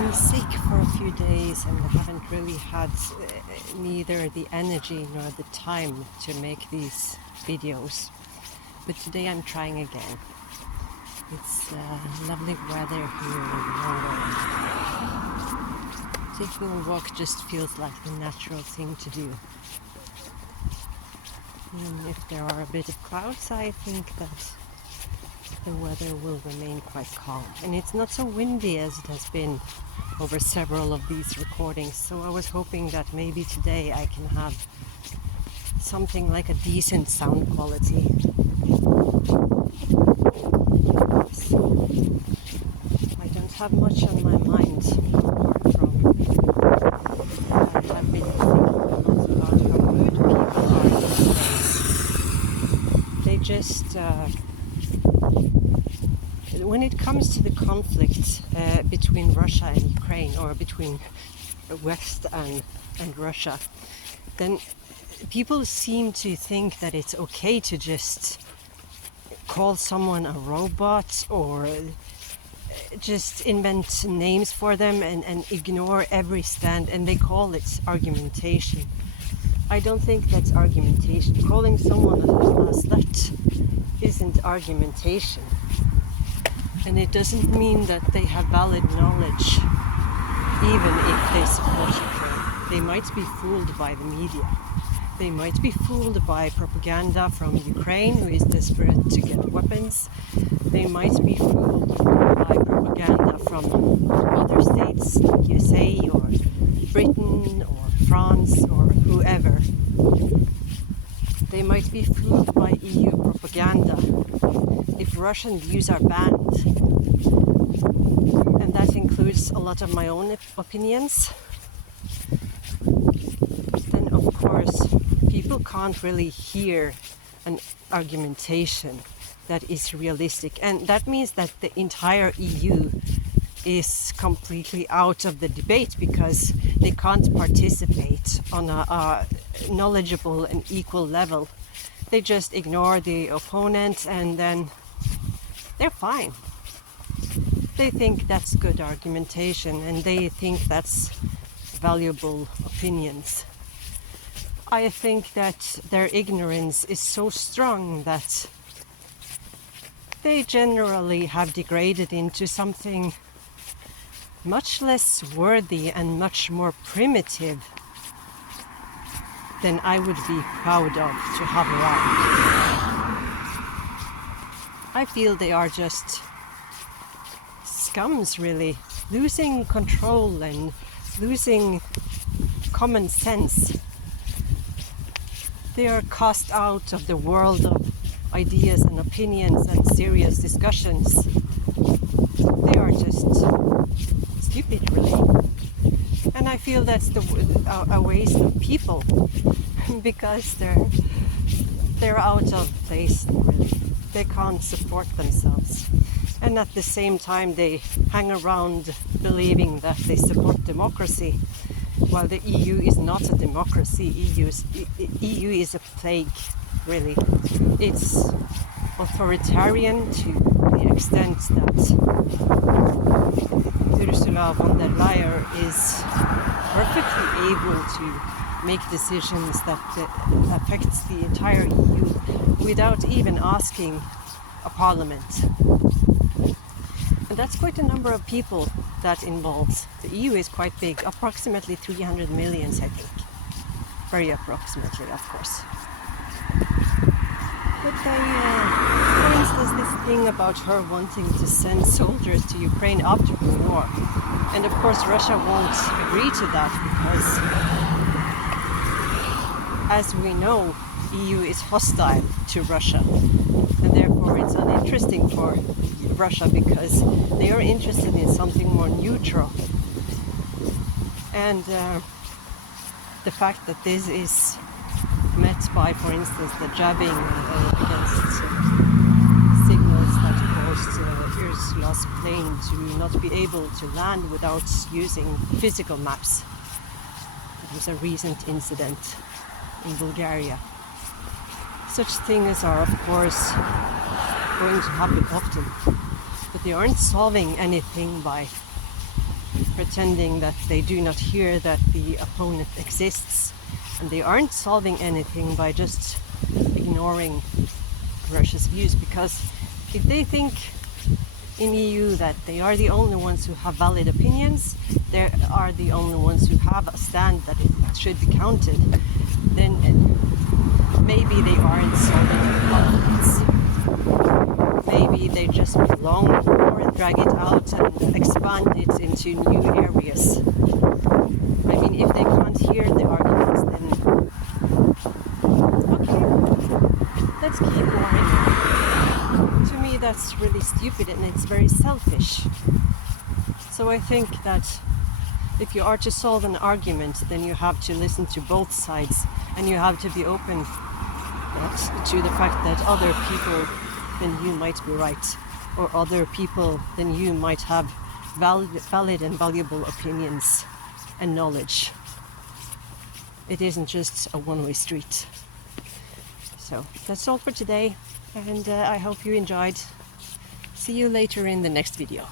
been sick for a few days and haven't really had neither the energy nor the time to make these videos. But today I'm trying again. It's lovely weather here in Norway. Taking a walk just feels like the natural thing to do. And if there are a bit of clouds, I think that the weather will remain quite calm. And it's not so windy as it has been over several of these recordings. So I was hoping that maybe today I can have something like a decent sound quality. I don't have much on my mind apart from I've been thinking about how good people are these days. They just when it comes to the conflict between Russia and Ukraine, or between West and Russia, then people seem to think that it's okay to just call someone a robot or just invent names for them and ignore every stand, and they call it argumentation. I don't think that's argumentation. Calling someone a slut isn't argumentation. And it doesn't mean that they have valid knowledge, even if they support Ukraine. They might be fooled by the media. They might be fooled by propaganda from Ukraine, who is desperate to get weapons. They might be fooled by propaganda from other states like USA or Britain or France or whoever. They might be fooled by EU propaganda if Russian views are banned. And that includes a lot of my own opinions. Then of course people can't really hear an argumentation that is realistic. And that means that the entire EU is completely out of the debate because they can't participate on a knowledgeable and equal level. They just ignore the opponent and then they're fine. They think that's good argumentation and they think that's valuable opinions. I think that their ignorance is so strong that they generally have degraded into something much less worthy and much more primitive than I would be proud of to have around. I feel they are just scums, really, losing control and losing common sense. They are cast out of the world of ideas and opinions and serious discussions. They are just stupid, really. And I feel that's a waste of people because they're out of place, really. They can't support themselves. And at the same time they hang around believing that they support democracy, while the EU is not a democracy. EU is a plague, really. It's authoritarian to the extent that Ursula von der Leyen is perfectly able to make decisions that affects the entire EU without even asking a parliament. And that's quite a number of people that involves. The EU is quite big, approximately 300 million, I think. Very approximately, of course. But for instance, this thing about her wanting to send soldiers to Ukraine after the war. And of course Russia won't agree to that because, as we know, EU is hostile to Russia. And therefore it's uninteresting for Russia because they are interested in something more neutral. And the fact that this is met by, for instance, the jabbing against signals that caused Ursula's plane to not be able to land without using physical maps. It was a recent incident in Bulgaria. Such things are, of course, going to happen often, but they aren't solving anything by pretending that they do not hear that the opponent exists, and they aren't solving anything by just ignoring Russia's views, because if they think in EU that they are the only ones who have valid opinions, they are the only ones who have a stand that it should be counted, then maybe they aren't solving conflicts. Maybe they just prolong or drag it out and expand it into new areas. I mean, if they can't hear the arguments, then okay, let's keep going. To me, that's really stupid and it's very selfish. So I think that if you are to solve an argument, then you have to listen to both sides, and you have to be open to the fact that other people than you might be right, or other people than you might have valid and valuable opinions and knowledge. It isn't just a one-way street. So that's all for today, and I hope you enjoyed. See you later in the next video.